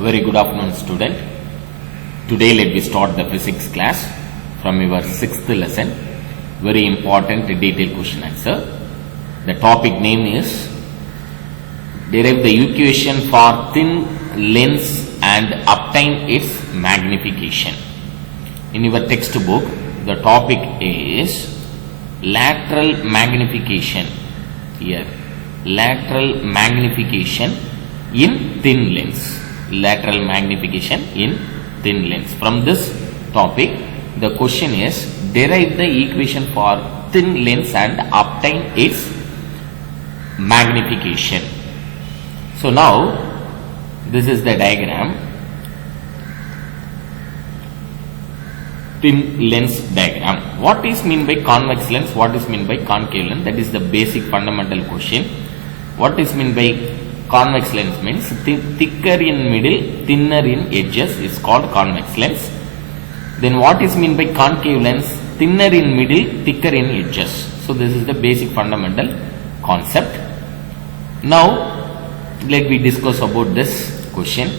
Very good afternoon, student. Today let me start the physics class from your 6th lesson. Very important detailed question answer. The topic name is derive the equation for thin lens and obtain its magnification. In your textbook, the topic is lateral magnification. Here, lateral magnification in thin lens. Lateral magnification in thin lens. From this topic, the question is derive the equation for thin lens and obtain its magnification. So now, this is the diagram. Thin lens diagram. What is mean by convex lens? What is mean by concave lens? That is the basic fundamental question. What is mean by convex lens? Means thicker in middle, thinner in edges is called convex lens. Then what is mean by concave lens? Thinner in middle, thicker in edges. So this is the basic fundamental concept. Now let me discuss about this question.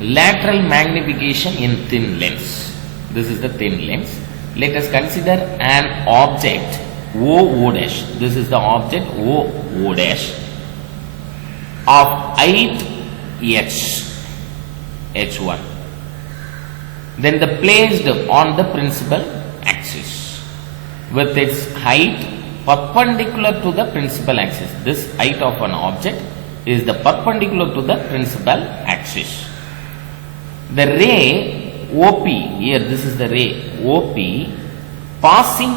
Lateral magnification in thin lens. This is the thin lens. Let us consider an object O dash. This is the object O dash of height h1. Then the placed on the principal axis with its height perpendicular to the principal axis. This height of an object is the perpendicular to the principal axis. The ray OP, here this is the ray OP passing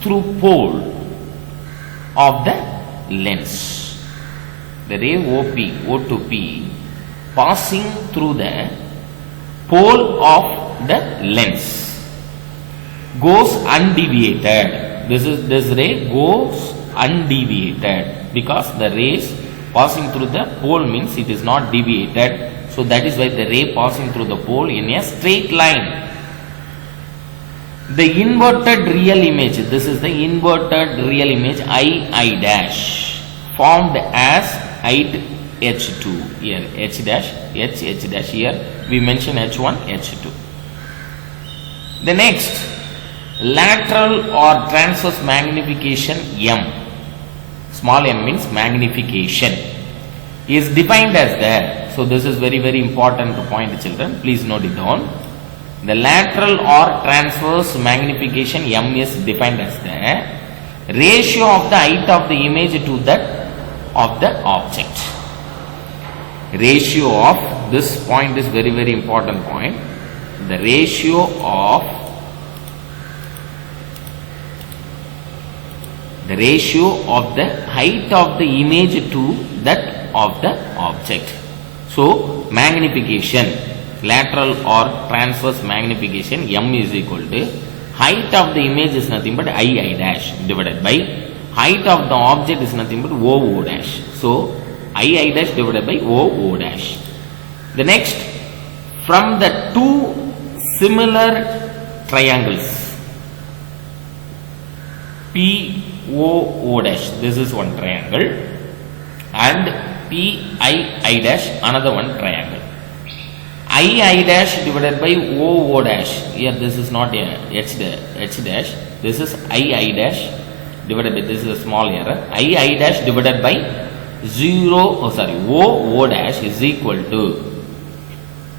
through pole of the lens. The ray OP, O to P, passing through the pole of the lens goes undeviated. This ray goes undeviated because the rays passing through the pole means it is not deviated. So that is why the ray passing through the pole in a straight line. The inverted real image, this is the inverted real image I dash formed as height h2. Here h dash, h dash, here we mention h1, h2. The next, lateral or transverse magnification M, small m means magnification, is defined as the, so this is very important point, children, please note it down. The lateral or transverse magnification M is defined as the ratio of the height of the image to that of the object. Ratio of, this point is very important point. The ratio of the height of the image to that of the object. So magnification, lateral or transverse magnification M is equal to height of the image is nothing but I dash divided by height of the object is nothing but O dash. So I dash divided by O dash. The next, from the two similar triangles PO dash, this is one triangle, and PI dash, another one triangle. I dash divided by O dash, here this is not a H dash, this is I dash divided by, this is a small error, I dash divided by O dash is equal to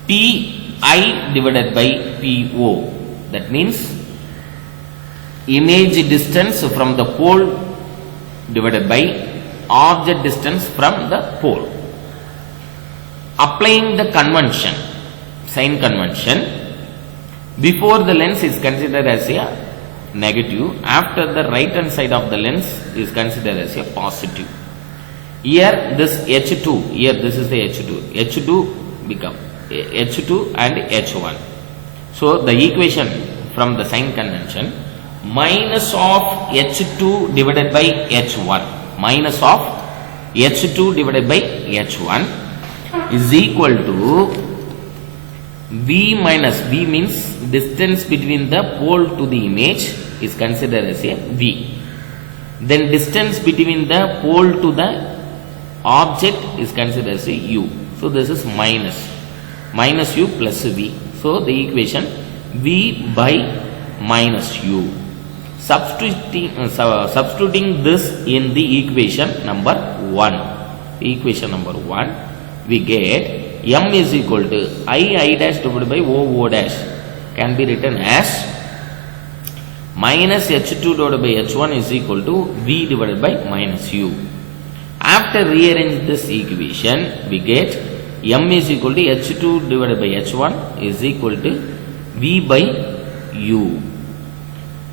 PI divided by PO. That means image distance from the pole divided by object distance from the pole. Applying the convention, sign convention, before the lens is considered as a negative, after the right hand side of the lens is considered as a positive. Here this H2, here this is the H2 become H2 and H1. So the equation from the sign convention, minus of H2 divided by H1, minus of H2 divided by H1 is equal to V minus, V means distance between the pole to the image is considered as a V. Then distance between the pole to the object is considered as a U. So So this is minus u plus v. So the equation v by minus u. Substituting this in the equation number 1. Equation number 1, we get m is equal to I dash divided by o dash can be written as minus h2 divided by h1 is equal to v divided by minus u. After rearrange this equation, we get m is equal to h2 divided by h1 is equal to v by u.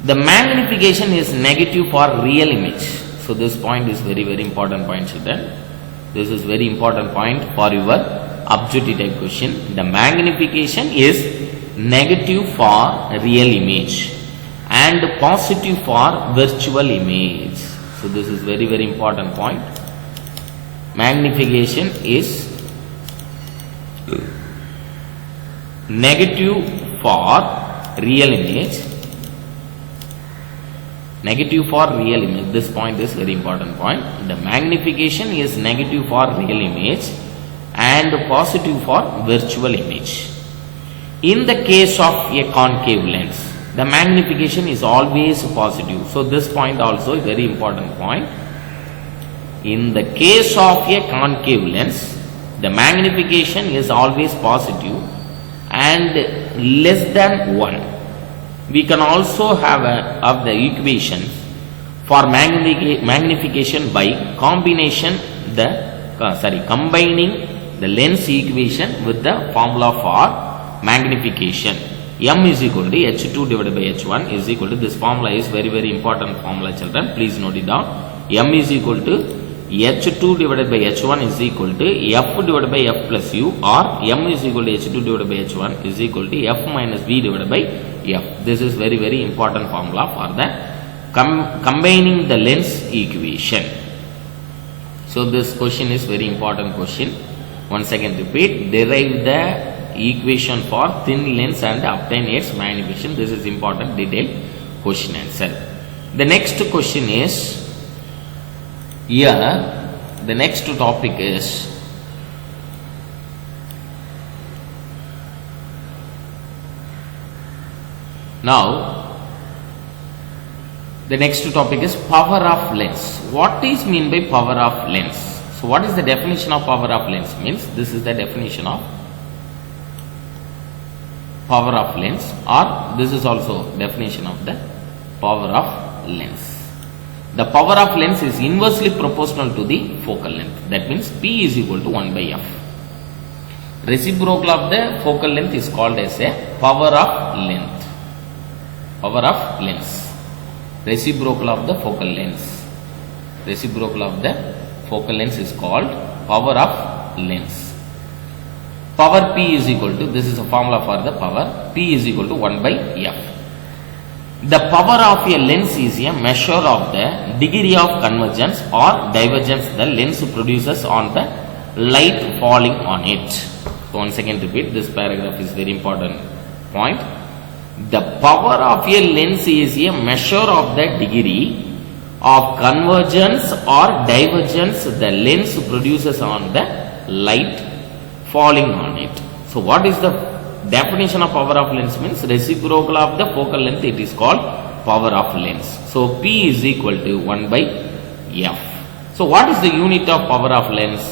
The magnification is negative for real image. So this point is very important point, children. This is very important point for your objective type question. The magnification is negative for real image and positive for virtual image. So this is very important point. Magnification is negative for real image. Negative for real image. This point is very important point. The magnification is negative for real image and positive for virtual image. In the case of a concave lens, the magnification is always positive. So this point also is very important point. In the case of a concave lens, the magnification is always positive and less than 1. We can also have of the equation for magnification by combining the lens equation with the formula for magnification. M is equal to h2 divided by h1 is equal to, this formula is very important formula, children. Please note it down. M is equal to h2 divided by h1 is equal to f divided by f plus u, or m is equal to h2 divided by h1 is equal to f minus v divided by f. This is very important formula for the combining the lens equation. So this question is very important question. Once again repeat, derive the equation for thin lens and obtain its magnification. This is important detailed question answer. The next question is, here the next topic is the next topic is power of lens. What is mean by power of lens? So what is the definition of power of lens? Means this is the definition of power of lens, or this is also definition of the power of lens. The power of lens is inversely proportional to the focal length. That means P is equal to 1 by f. Reciprocal of the focal length is called as a power of length. Power of lens. Reciprocal of the focal length. Reciprocal of the focal length is called power of lens. Power P is equal to, this is a formula for the power, P is equal to 1 by f. The power of a lens is a measure of the degree of convergence or divergence the lens produces on the light falling on it. So once again repeat, this paragraph is very important point. The power of a lens is a measure of the degree of convergence or divergence the lens produces on the light falling on it. So what is the definition of power of lens? Means reciprocal of the focal length, it is called power of lens. So P is equal to 1 by f. So what is the unit of power of lens?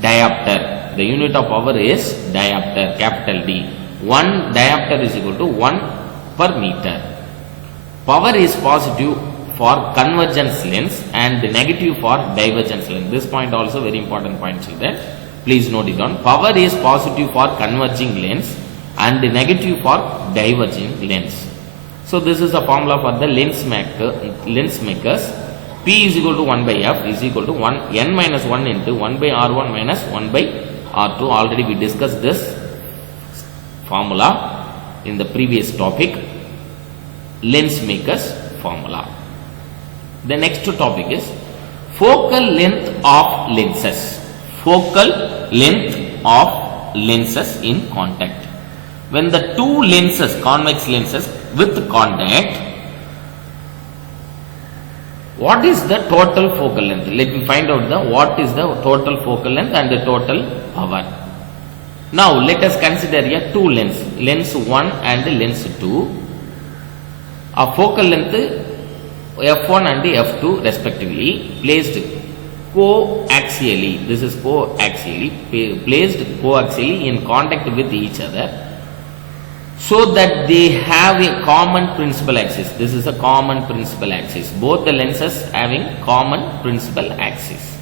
Diopter. The unit of power is diopter, capital D. 1 diopter is equal to 1 per meter. Power is positive for convergence lens and negative for divergence lens. This point also very important point, children. Please note it down. Power is positive for converging lens and negative for diverging lens. So this is a formula for the lens makers. P is equal to 1 by f is equal to n minus 1 into 1 by r1 minus 1 by r2. Already we discussed this formula in the previous topic, lens makers formula. The next topic is focal length of lenses. Focal length of lenses in contact. When the two lenses, convex lenses with contact, What is the total focal length? Let me find out what is the total focal length and the total power. Now let us consider here two lens, lens 1 and lens 2. A focal length f1 and f2 respectively placed coaxially. This is coaxially, placed coaxially in contact with each other, so that they have a common principal axis. This is a common principal axis. Both the lenses having common principal axis.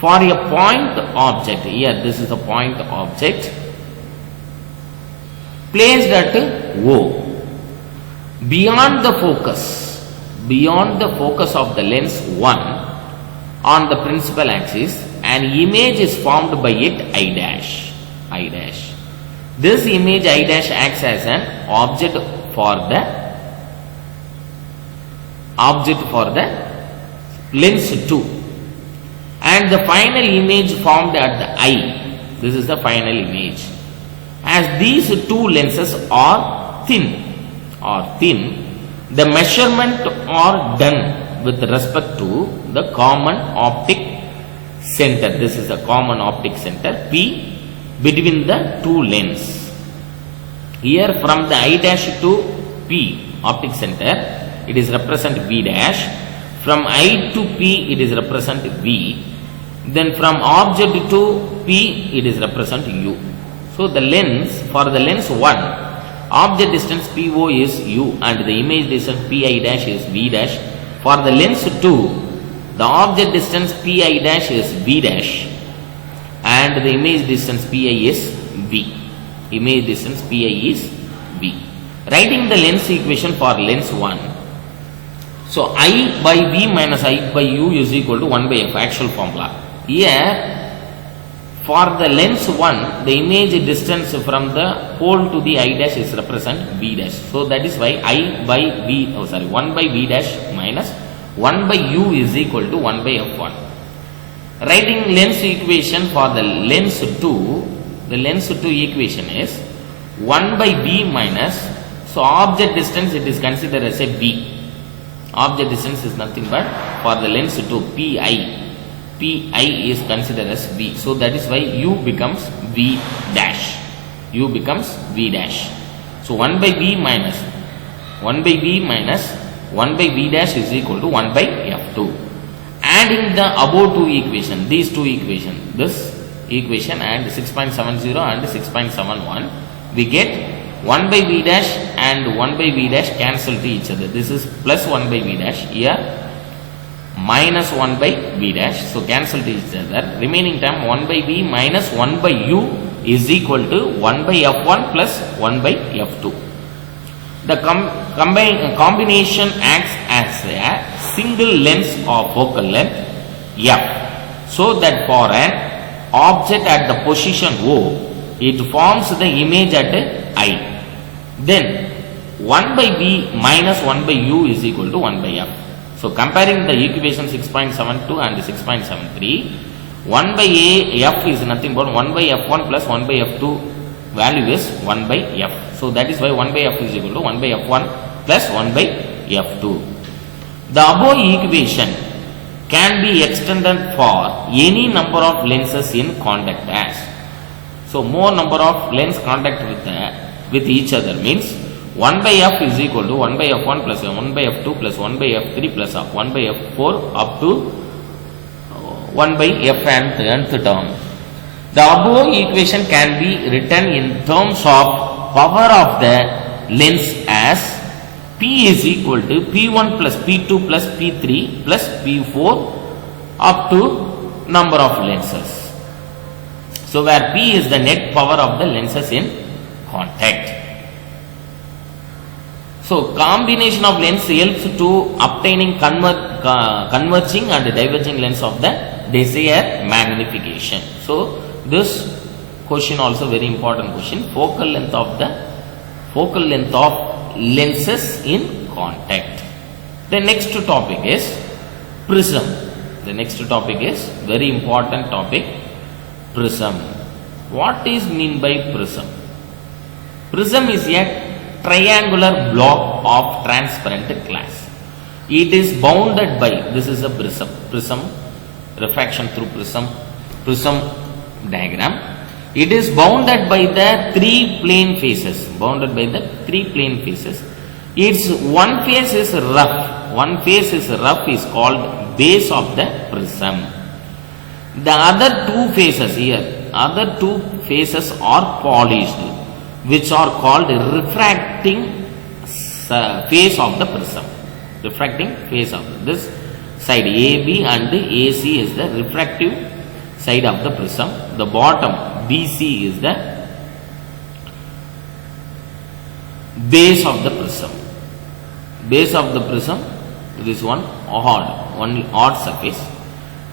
For a point object, here this is a point object placed at O, beyond the focus of the lens 1 on the principal axis, an image is formed by it I dash. This image I dash acts as an object for the lens 2, and the final image formed at the eye. This is the final image. As these two lenses are thin, the measurement are done with respect to the common optic center. This is the common optic center P between the two lenses. Here from the I dash to P optic center, it is represent V dash. From I to P, it is represent V. Then from object to P, it is represent U. So the lens, for the lens 1, object distance PO is U and the image distance PI dash is V dash. For the lens 2, the object distance PI dash is V dash and the image distance PI is V. Image distance PI is V. Writing the lens equation for lens 1. So I by V minus I by U is equal to 1 by F, actual formula. Here for the lens 1, the image distance from the pole to the I dash is represent V dash. So that is why 1 by V dash minus 1 by U is equal to 1 by F1. Writing lens equation for the lens 2, the lens 2 equation is 1 by V minus, so object distance it is considered as a V. Object distance is nothing but for the lens 2 Pi is considered as V. So that is why U becomes V dash. U becomes V dash. So 1 by V minus 1 by V dash is equal to 1 by F2. Adding the above two equation, these two equations, this equation and 6.70 and 6.71, we get 1 by V dash and 1 by V dash cancel to each other. This is plus 1 by V dash, here minus 1 by V dash, so cancel to each other. Remaining term 1 by V minus 1 by U is equal to 1 by F1 plus 1 by F2. The combination acts as a single lens of focal length F, so that for an object at the position O, it forms the image at I. Then 1 by V minus 1 by U is equal to 1 by F. So comparing the equation 6.72 and 6.73, 1 by F is nothing but 1 by F1 plus 1 by F2 value is 1 by F. So that is why 1 by F is equal to 1 by F1 plus 1 by F2. The above equation can be extended for any number of lenses in contact as. So more number of lens contact with each other means 1 by F is equal to 1 by F1 plus 1 by F2 plus 1 by F3 plus 1 by F4 up to 1 by F nth term. The above equation can be written in terms of power of the lens as P is equal to P1 plus P2 plus P3 plus P4 up to number of lenses. So where P is the net power of the lenses in contact. So combination of lens helps to obtaining converging and diverging lens of the desired magnification. So this question also very important question. Focal length of lenses in contact. The next topic is prism. The next topic is very important topic, prism. What is mean by prism? Prism is a triangular block of transparent glass It is bounded by, this is a prism, refraction through prism diagram. It is bounded by the three plane faces, Its one face is rough, is called base of the prism. The other two faces are polished, which are called refracting face of the prism. Refracting face of this side AB and AC is the refractive side of the prism. The bottom BC is the base of the prism. Base of the prism, this one odd surface.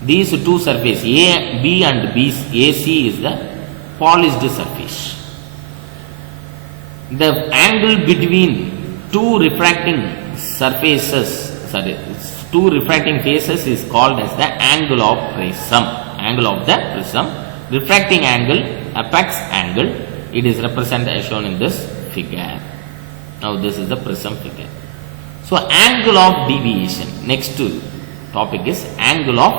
These two surfaces B and AC is the polished surface. The angle between two refracting faces is called as the angle of the prism. Refracting angle, apex angle, it is represented as shown in this figure. Now this is the prism figure. So angle of deviation. Next topic is angle of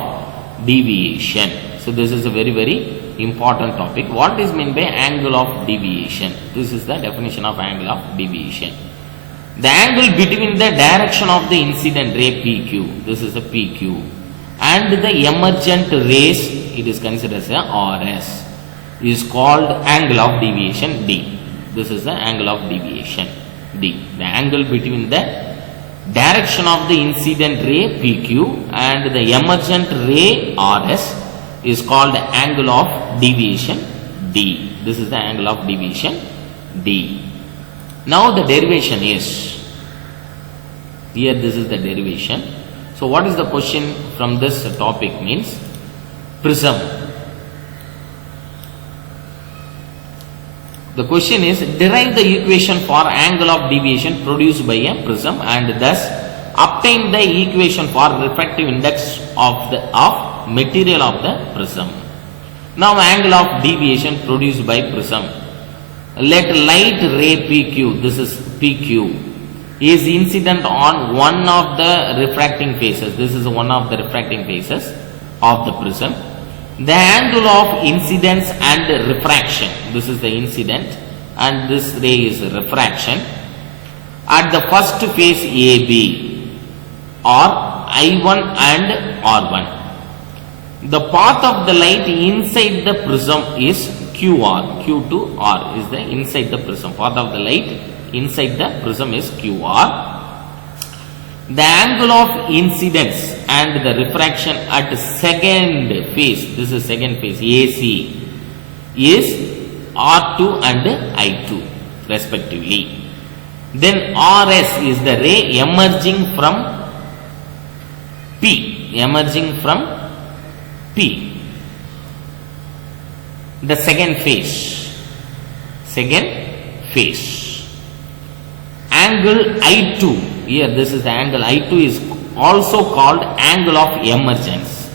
deviation. So this is a very, very important topic. What is meant by angle of deviation? This is the definition of angle of deviation. The angle between the direction of the incident ray PQ, this is the PQ, and the emergent rays, it is considered as a RS, is called angle of deviation D. This is the angle of deviation D. The angle between the direction of the incident ray PQ and the emergent ray RS is called the angle of deviation D. This is the angle of deviation D. Now the derivation is, here this is the derivation. So what is the question from this topic means? Prism. The question is, derive the equation for angle of deviation produced by a prism and thus obtain the equation for refractive index of material of the prism. Now angle of deviation produced by prism. Let light ray PQ, this is PQ, is incident on one of the refracting faces. This is one of the refracting faces of the prism. The angle of incidence and refraction, this is the incident and this ray is refraction, at the first face AB are I1 and R1. The path of the light inside the prism is QR. Q to R is the inside the prism. Path of the light inside the prism is QR. The angle of incidence and the refraction at second phase, this is second phase AC, is R2 and I2 respectively. Then RS is the ray emerging from P, the second phase. Angle I2, here this is the angle I2 is also called angle of emergence.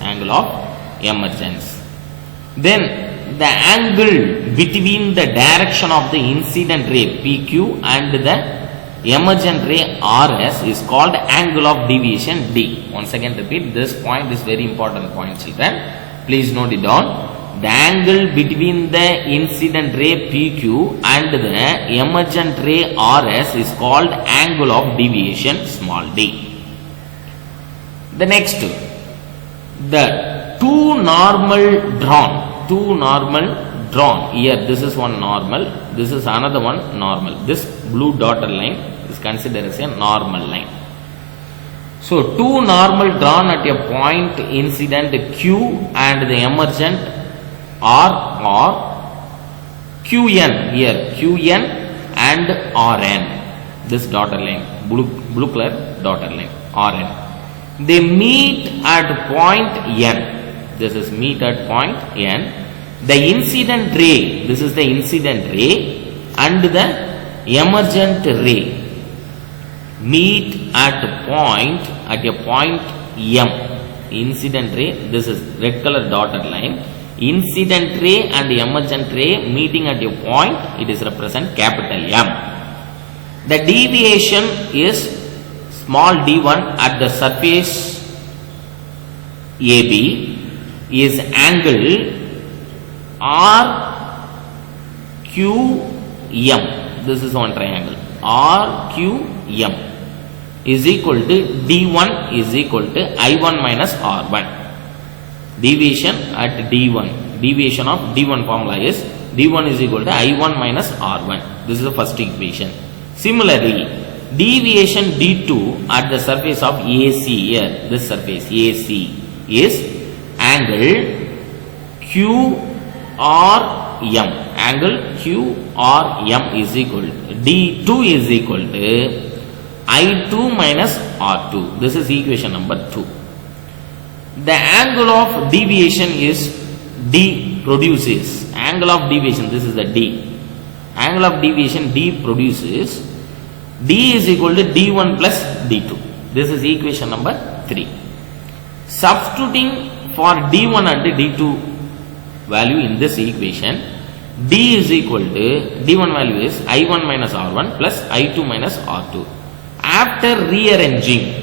Then the angle between the direction of the incident ray PQ and the emergent ray RS is called angle of deviation D. Once again repeat, this point is very important point, children. Please note it down. The angle between the incident ray PQ and the emergent ray RS is called angle of deviation small d. The next, the two normal drawn. Here this is one normal, this is another one normal. This blue dotted line is considered as a normal line. So two normal drawn at a point incident Q and the emergent R or QN, here QN and RN, this dotted line, blue color dotted line, RN. They meet at point N. This is meet at point N. The incident ray, this is the incident ray, and the emergent ray meet at a point M. Incident ray, this is red color dotted line. Incident ray and the emergent ray meeting at a point, it is represent capital M. The deviation is small d1 at the surface AB is angle RQM. This is one triangle. RQM is equal to D1 is equal to I1 minus R1. Deviation at D1. Deviation of D1 formula is D1 is equal to I1 minus R1. This is the first equation. Similarly, deviation D2 at the surface of AC here, this surface AC is angle QRM. Angle QRM is equal to D2 is equal to I2 minus R2. This is equation number 2. The angle of deviation is D produces. Angle of deviation, this is the D. Angle of deviation D produces. D is equal to D1 plus D2. This is equation number 3. Substituting for D1 and D2 value in this equation, D is equal to, D1 value is I1 minus R1 plus I2 minus R2. After rearranging,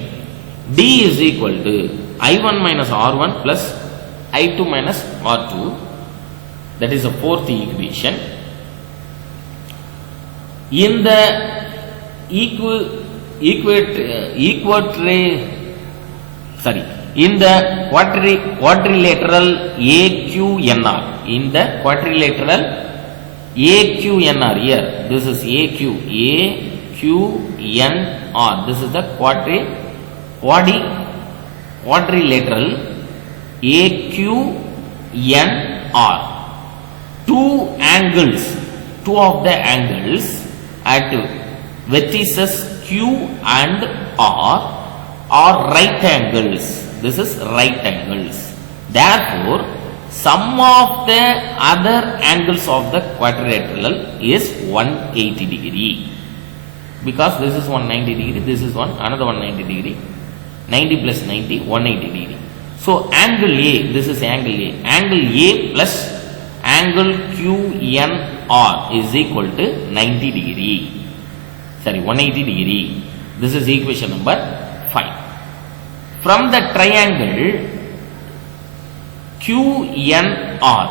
D is equal to I1 minus R1 plus I2 minus R2. That is the fourth equation. In the quadrilateral AQNR, in the quadrilateral AQNR here, this is AQNR, this is the quadrilateral AQNR. Two of the angles at vertices Q and R are right angles. This is right angles. Therefore, sum of the other angles of the quadrilateral is 180 degree. Because this is 190 degree, this is another 190 degree. 90 plus 90, 180 degree. So, angle A, this is angle A. Angle A plus angle QNR is equal to 90 degree. 180 degree. This is equation number 5. From the triangle QNR,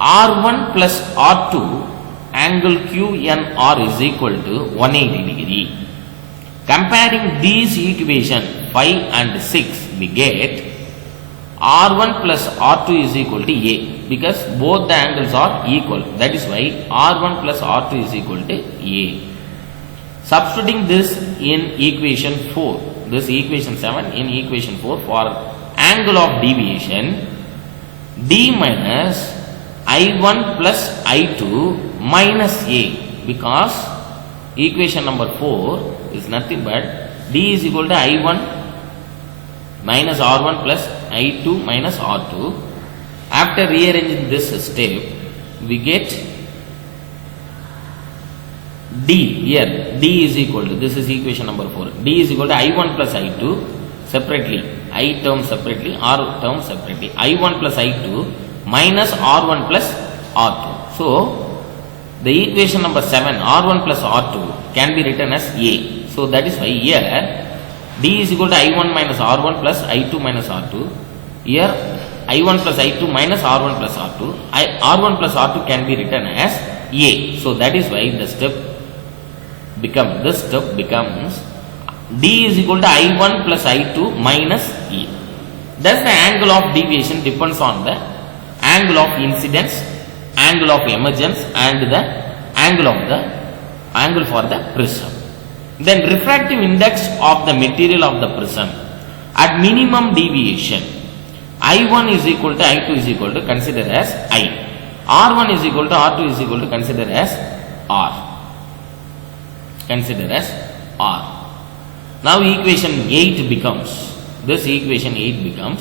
R1 plus R2, angle QNR is equal to 180 degree. Comparing these equations 5 and 6, we get R1 plus R2 is equal to A, because both the angles are equal. That is why R1 plus R2 is equal to A. Substituting this in equation 4, this equation 7 in equation 4 for angle of deviation, D minus I1 plus I2 minus A, because equation number 4 is nothing but D is equal to I1 minus R1 plus I2 minus R2. After rearranging this step, we get D here. D is equal to, this is equation number 4. D is equal to I1 plus I2 separately, I term separately, R term separately. I1 plus I2 minus R1 plus R2. So, the equation number 7, R1 plus R2 can be written as A. So, that is why here D is equal to I1 minus R1 plus I2 minus R2. Here I1 plus I2 minus R1 plus R2. R1 plus R2 can be written as A. So, that is why this step becomes D is equal to I1 plus I2 minus E. Thus, the angle of deviation depends on the angle of incidence, angle of emergence, and the angle for the prism. Then refractive index of the material of the prism at minimum deviation, I1 is equal to I2 is equal to consider as I. R1 is equal to R2 is equal to consider as R. Consider as R. Now equation 8 becomes, this equation 8 becomes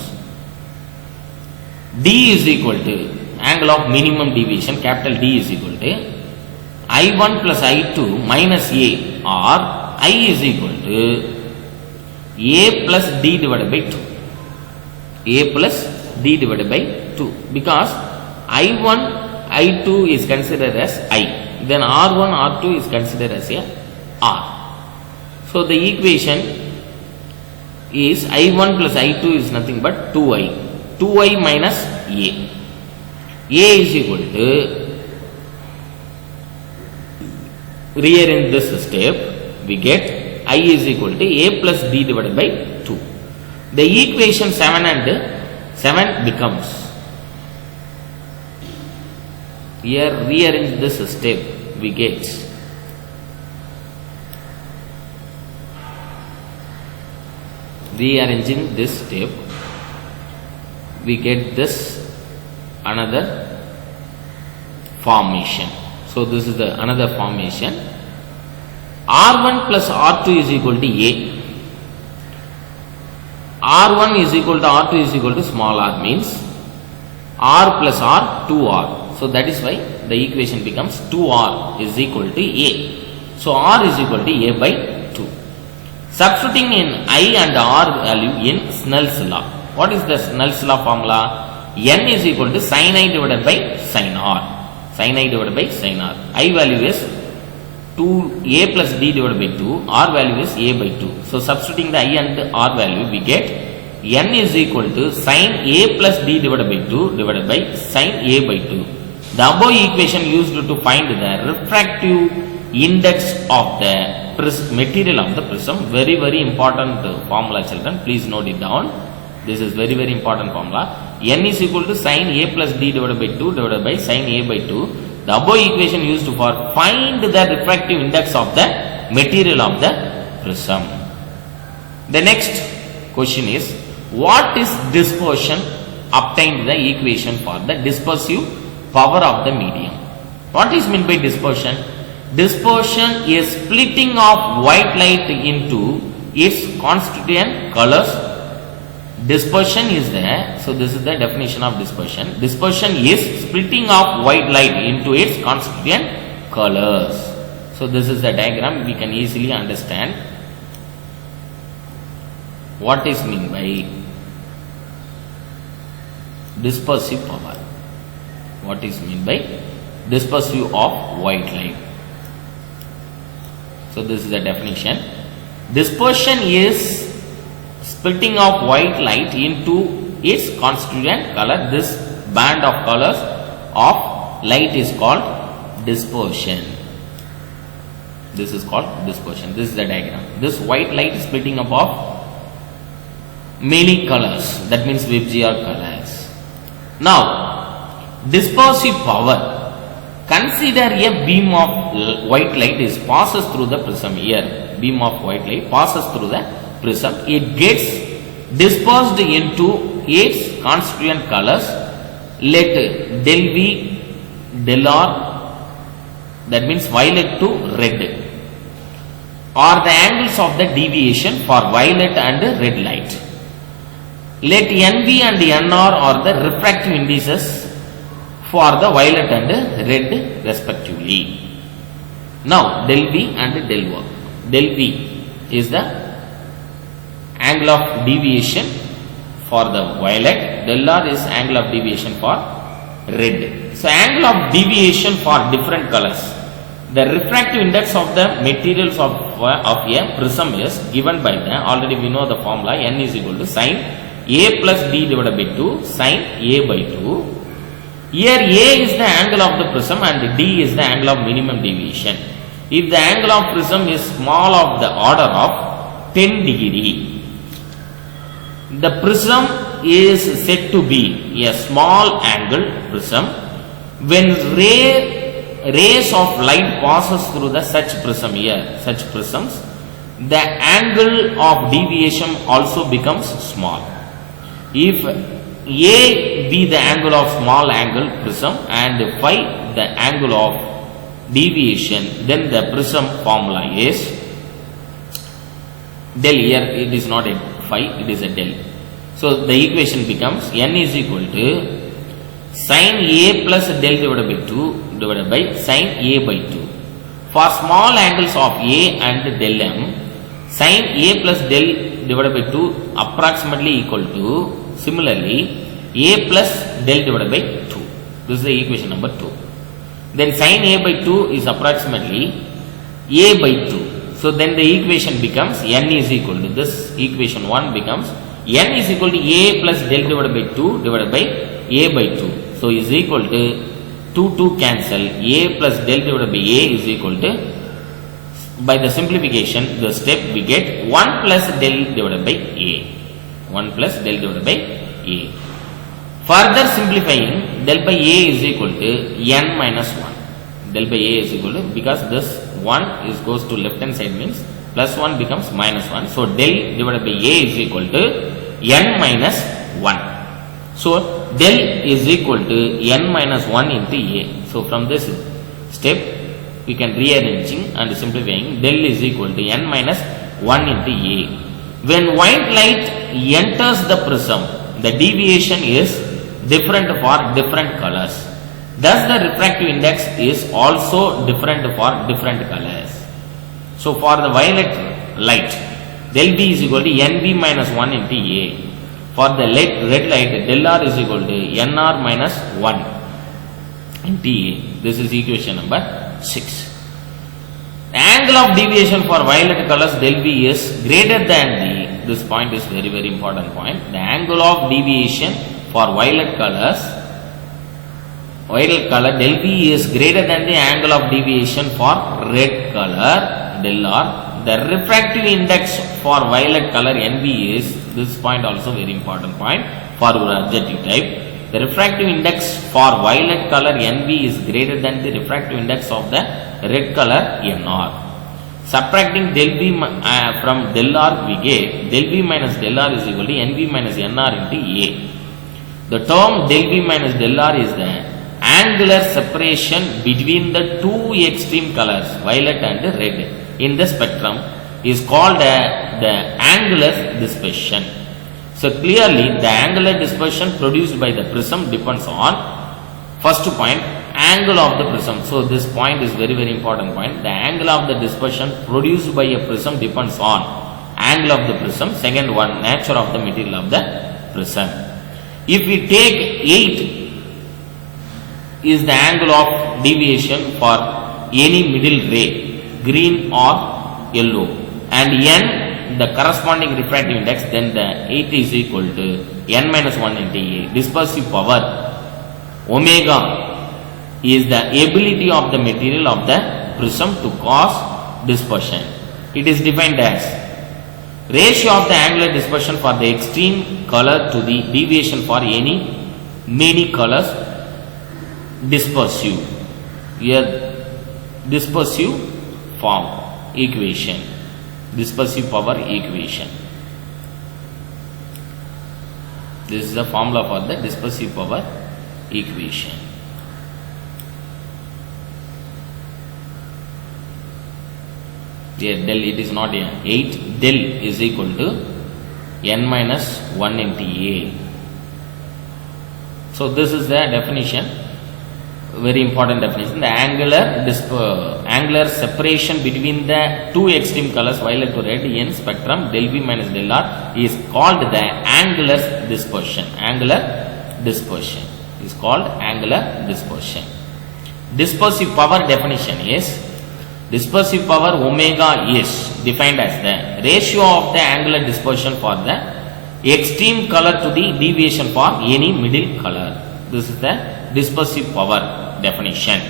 D is equal to angle of minimum deviation, capital D is equal to I1 plus I2 minus A, or I is equal to A plus D divided by 2. A plus D divided by 2, because I1, I2 is considered as I. then R1, R2 is considered as a R. So the equation is I1 plus I2 is nothing but 2I. 2I minus A. A is equal to, rearrange this step, we get I is equal to A plus D divided by 2. The equation 7 and 7 becomes, here rearrange this step, we get rearranging this step, we get this another formation. So this is the another formation. R1 plus R2 is equal to A. R1 is equal to R2 is equal to small r, means R plus R 2R. So that is why the equation becomes 2R is equal to A. So R is equal to A by 2. Substituting in I and R value in Snell's law. What is the Snell's law formula? N is equal to sin I divided by sin R. Sin I divided by sin R. I value is 2A plus D divided by 2. R value is A by 2. So substituting the I and R value, we get N is equal to sin A plus D divided by 2 divided by sin A by 2. The above equation used to find the refractive index of the material of the prism. Very, very important formula, children. Please note it down. This is very, very important formula. N is equal to sin A plus D divided by 2 divided by sin A by 2. The above equation used for find the refractive index of the material of the prism. The next question is, what is dispersion? Obtained the equation for the dispersive power of the medium. What is meant by dispersion? Dispersion is splitting of white light into its constituent colors. Dispersion is there. So this is the definition of dispersion. Dispersion is splitting of white light into its constituent colors. So this is the diagram. We can easily understand what is meant by dispersive power. What is meant by dispersive of white light? So this is the definition. Dispersion is splitting of white light into its constituent color. This band of colors of light is called dispersion. This is called dispersion. This is the diagram. This white light is splitting up of many colors. That means VIBGYOR colors. Now, dispersive power. Consider a beam of white light is passes through the prism. Here, beam of white light passes through the prism. It gets dispersed into its constituent colors. Let del V, del R, that means violet to red, are the angles of the deviation for violet and red light. Let NV and NR are the refractive indices for the violet and red respectively. Now del V and del R. Del V is the angle of deviation for the violet. Del R is angle of deviation for red. So angle of deviation for different colors. The refractive index of the materials of a prism is given by the, already we know the formula, N is equal to sin A plus D divided by 2 sin A by 2. Here A is the angle of the prism and D is the angle of minimum deviation. If the angle of prism is small of the order of 10 degree, the prism is said to be a small angle prism. When rays of light passes through the such prism here, such prisms, the angle of deviation also becomes small. If A be the angle of small angle prism and phi the angle of deviation, then the prism formula is del. Here it is not a phi, it is a del. So the equation becomes N is equal to sin A plus del divided by 2 divided by sin A by 2. For small angles of A and del M, sin A plus del divided by 2 approximately equal to, similarly, A plus del divided by 2. This is the equation number 2. then sin a by 2 is approximately a by 2. So then the equation becomes n is equal to, this equation 1 becomes n is equal to a plus del divided by 2 divided by a by 2. So is equal to 2 cancel, a plus del divided by a is equal to, by the simplification, the step we get 1 plus del divided by a. 1 plus del divided by a. Further simplifying, del by a is equal to n minus 1. Del by a is equal to, because this 1 is goes to left hand side means plus 1 becomes minus 1. So del divided by a is equal to n minus 1. So del is equal to n minus 1 into a. So from this step we can rearranging and simplifying, del is equal to n minus 1 into a. When white light enters the prism, the deviation is different for different colors. Thus the refractive index is also different for different colors. So for the violet light, del B is equal to NV minus 1 into A. For the red light, del R is equal to NR minus 1 into A. This is equation number 6. The angle of deviation for violet colors del B is greater than the, this point is very very important point. The angle of deviation for violet color del B is greater than the angle of deviation for red color del R. The refractive index for violet color NB is, this point also very important point for adjective type. The refractive index for violet color NB is greater than the refractive index of the red color NR. Subtracting del B from del R, we get del B minus del R is equal to NB minus NR into A. The term del B minus del R is the angular separation between the two extreme colors, violet and red, in the spectrum is called the angular dispersion. So clearly the angular dispersion produced by the prism depends on, first point, angle of the prism. So this point is very very important point. The angle of the dispersion produced by a prism depends on angle of the prism. Second one, nature of the material of the prism. If we take 8 is the angle of deviation for any middle ray, green or yellow, and n the corresponding refractive index, then the 8 is equal to n minus 1 into A. Dispersive power omega is the ability of the material of the prism to cause dispersion. It is defined as ratio of the angular dispersion for the extreme color to the deviation for any many colors dispersive. Here dispersive form equation, dispersive power equation. This is the formula for the dispersive power equation. Here del, it is not here, 8 del is equal to n minus 1 into A. So this is the definition, very important definition. The angular separation between the two extreme colors, violet to red, in spectrum del B minus del R is called the angular dispersion. Angular dispersion is called angular dispersion. Dispersive power definition is, dispersive power omega is defined as the ratio of the angular dispersion for the extreme color to the deviation for any middle color. This is the dispersive power definition.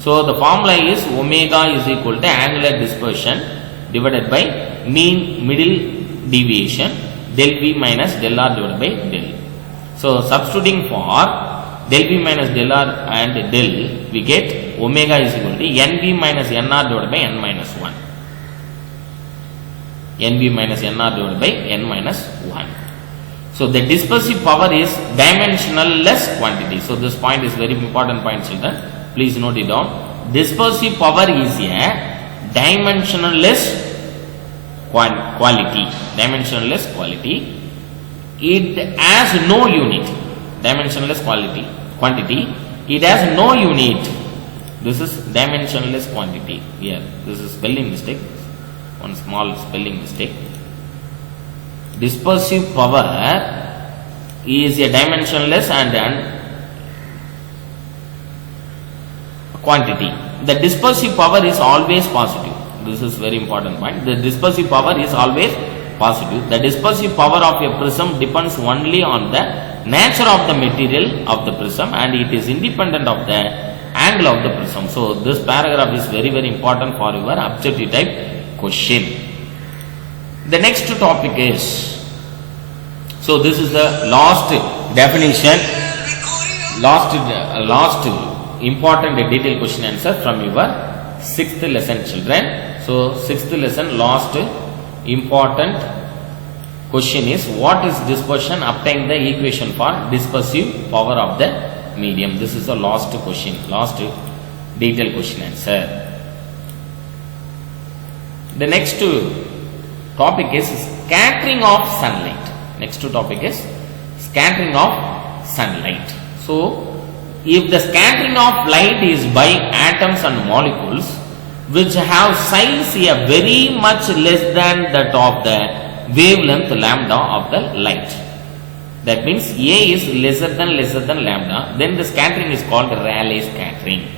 So the formula is omega is equal to angular dispersion divided by mean middle deviation del B minus del R divided by del. So substituting for del B minus del R and del, we get omega is equal to NB minus NR divided by n minus 1. NB minus NR divided by n minus 1. So the dispersive power is dimensionless quantity. So this point is very important point, children. Please note it down. Dispersive power is a dimensionless quality. Dimensionless quality. It has no unit. Dimensionless quantity. It has no unit. This is dimensionless quantity. Here, this is spelling mistake. One small spelling mistake. Dispersive power is a dimensionless and quantity. The dispersive power is always positive. This is very important point. The dispersive power is always positive. The dispersive power of a prism depends only on the nature of the material of the prism, and it is independent of the angle of the prism. So this paragraph is very important for your objective type question. The next topic is, so this is the last definition, last important detailed question answer from your 6th lesson, children. So 6th lesson last important question is, what is dispersion? Obtain the equation for dispersive power of the medium. This is the last question, last detailed question answer. The next topic is scattering of sunlight. Next topic is scattering of sunlight. So if the scattering of light is by atoms and molecules which have size a very much less than that of the wavelength lambda of the light, that means A is lesser than lambda, then the scattering is called Rayleigh scattering.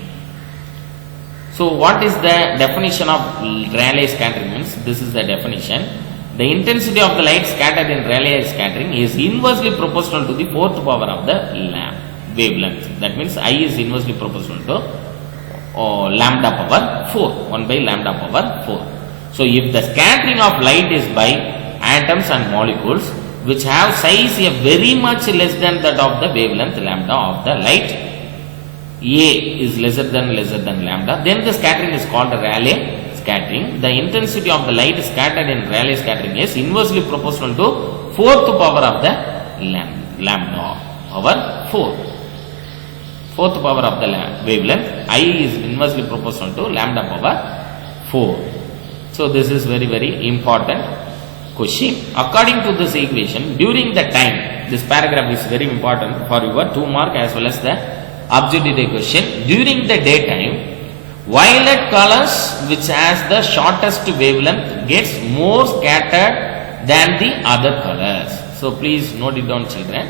So what is the definition of Rayleigh scattering? Means this is the definition. The intensity of the light scattered in Rayleigh scattering is inversely proportional to the fourth power of the wavelength. That means I is inversely proportional to lambda power 4, 1 by lambda power 4. So if the scattering of light is by atoms and molecules which have size a very much less than that of the wavelength lambda of the light, A is lesser than lambda, then the scattering is called Rayleigh scattering. The intensity of the light scattered in Rayleigh scattering is inversely proportional to fourth power of the lambda power 4. Fourth power of the wavelength, I is inversely proportional to lambda power 4. So this is very important question. According to this equation, during the time, this paragraph is very important for your 2 mark as well as the objective question. During the daytime, violet colors which has the shortest wavelength gets more scattered than the other colors. So please note it down, children.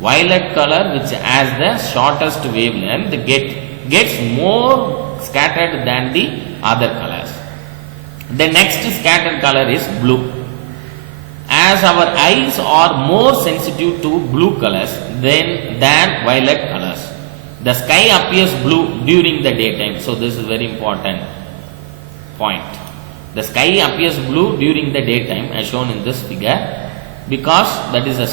Violet color which has the shortest wavelength gets more scattered than the other colors. The next scattered color is blue. As our eyes are more sensitive to blue colors than violet colors, the sky appears blue during the daytime. So this is very important point. The sky appears blue during the daytime as shown in this figure, because that is the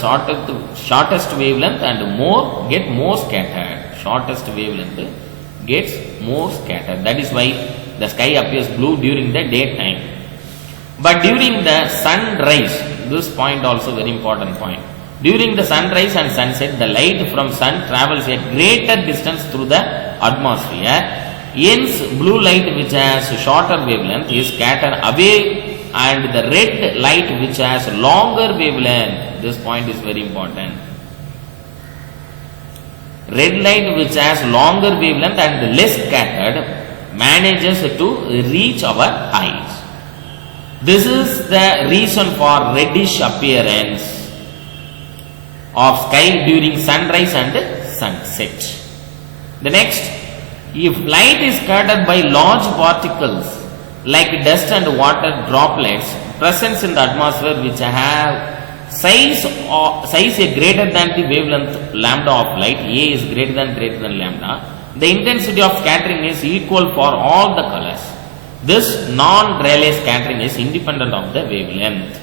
shortest wavelength and get more scattered. Shortest wavelength gets more scattered. That is why the sky appears blue during the daytime. But during the sunrise, this point also very important point. During the sunrise and sunset, the light from sun travels a greater distance through the atmosphere. Hence, blue light which has shorter wavelength is scattered away, and the red light which has longer wavelength, this point is very important. Red light which has longer wavelength and less scattered manages to reach our eyes. This is the reason for reddish appearance of sky during sunrise and sunset. The next, if light is scattered by large particles like dust and water droplets present in the atmosphere which have size greater than the wavelength lambda of light, A is greater than lambda, the intensity of scattering is equal for all the colors. This non-Rayleigh scattering is independent of the wavelength.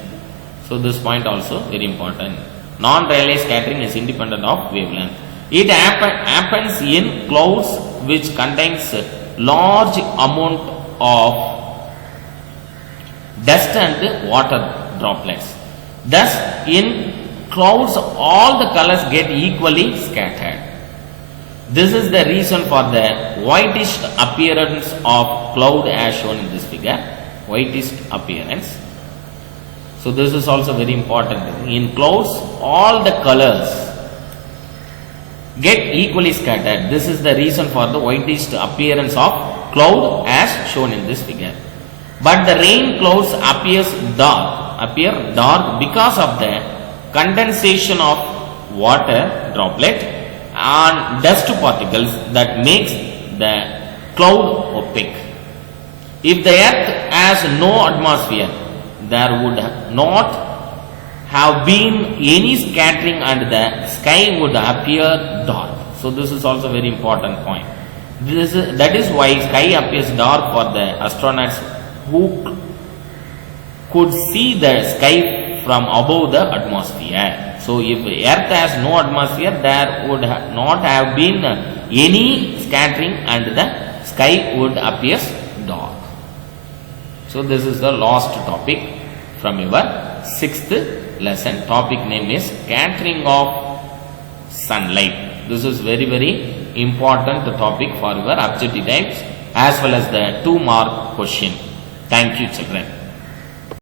So this point also very important. Non-Rayleigh scattering is independent of wavelength. It happens in clouds which contains large amount of dust and water droplets. Thus, in clouds, all the colors get equally scattered. This is the reason for the whitish appearance of cloud as shown in this figure. Whitish appearance. So this is also very important. In clouds, all the colors get equally scattered. This is the reason for the whitish appearance of cloud as shown in this figure. But the rain clouds appear dark because of the condensation of water droplet and dust particles that makes the cloud opaque. If the earth has no atmosphere, there would not have been any scattering and the sky would appear dark. So this is also very important point. That is why sky appears dark for the astronauts who could see the sky from above the atmosphere. So if earth has no atmosphere, there would not have been any scattering and the sky would appear dark. So this is the last topic from your 6th lesson. Topic name is scattering of sunlight. This is very important topic for your objective types as well as the 2-mark question. Thank you, children.